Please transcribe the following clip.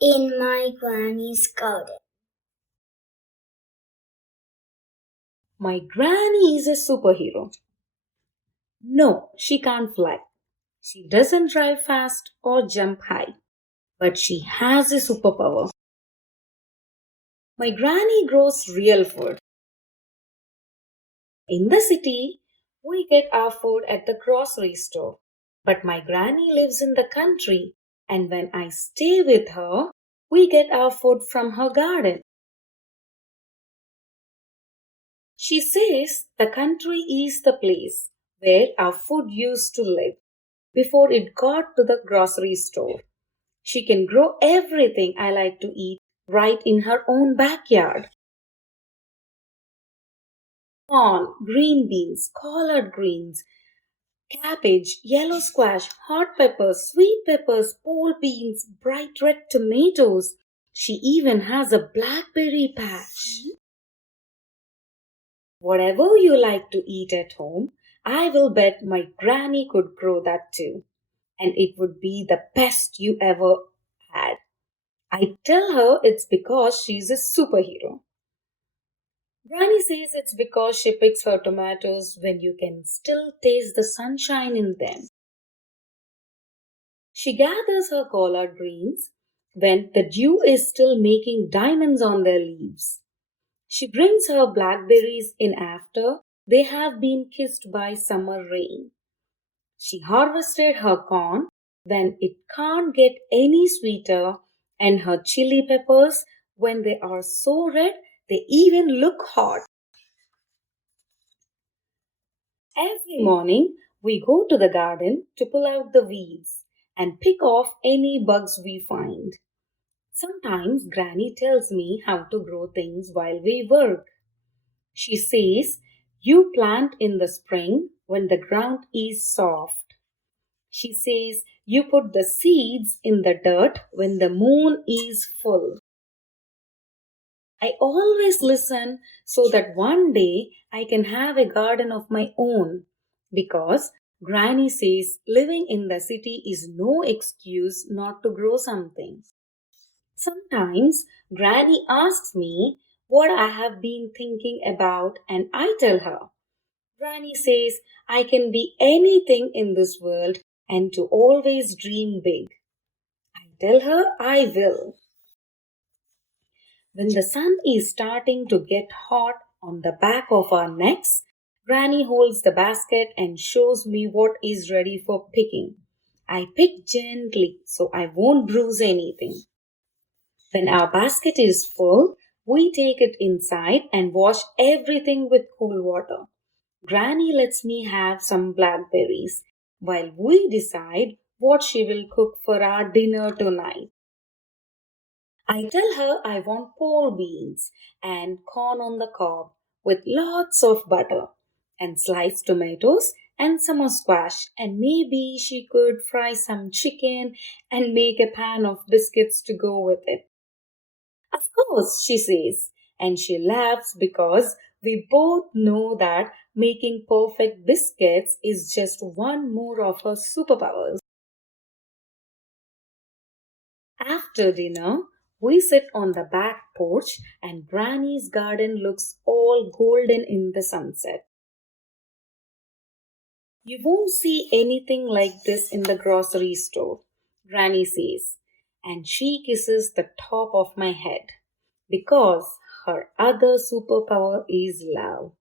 In my granny's garden. My granny is a superhero. No, she can't fly. She doesn't drive fast or jump high. But she has a superpower. My granny grows real food. In the city, we get our food at the grocery store. But my granny lives in the country, and when I stay with her, we get our food from her garden. She says the country is the place where our food used to live before it got to the grocery store. She can grow everything I like to eat right in her own backyard. Corn, green beans, collard greens, cabbage, yellow squash, hot peppers, sweet peppers, pole beans, bright red tomatoes. She even has a blackberry patch. Whatever you like to eat at home, I will bet my granny could grow that too. And it would be the best you ever had. I tell her it's because she's a superhero. Granny says it's because she picks her tomatoes when you can still taste the sunshine in them. She gathers her collard greens when the dew is still making diamonds on their leaves. She brings her blackberries in after they have been kissed by summer rain. She harvested her corn when it can't get any sweeter, and her chili peppers when they are so red they even look hot. Every morning, we go to the garden to pull out the weeds and pick off any bugs we find. Sometimes Granny tells me how to grow things while we work. She says, you plant in the spring when the ground is soft. She says, you put the seeds in the dirt when the moon is full. I always listen so that one day I can have a garden of my own because Granny says living in the city is no excuse not to grow something. Sometimes Granny asks me what I have been thinking about, and I tell her. Granny says I can be anything in this world and to always dream big. I tell her I will. When the sun is starting to get hot on the back of our necks, Granny holds the basket and shows me what is ready for picking. I pick gently so I won't bruise anything. When our basket is full, we take it inside and wash everything with cool water. Granny lets me have some blackberries while we decide what she will cook for our dinner tonight. I tell her I want pole beans and corn on the cob with lots of butter and sliced tomatoes and summer squash, and maybe she could fry some chicken and make a pan of biscuits to go with it. Of course, she says, and she laughs because we both know that making perfect biscuits is just one more of her superpowers. After dinner, we sit on the back porch and Granny's garden looks all golden in the sunset. You won't see anything like this in the grocery store, Granny says, and she kisses the top of my head because her other superpower is love.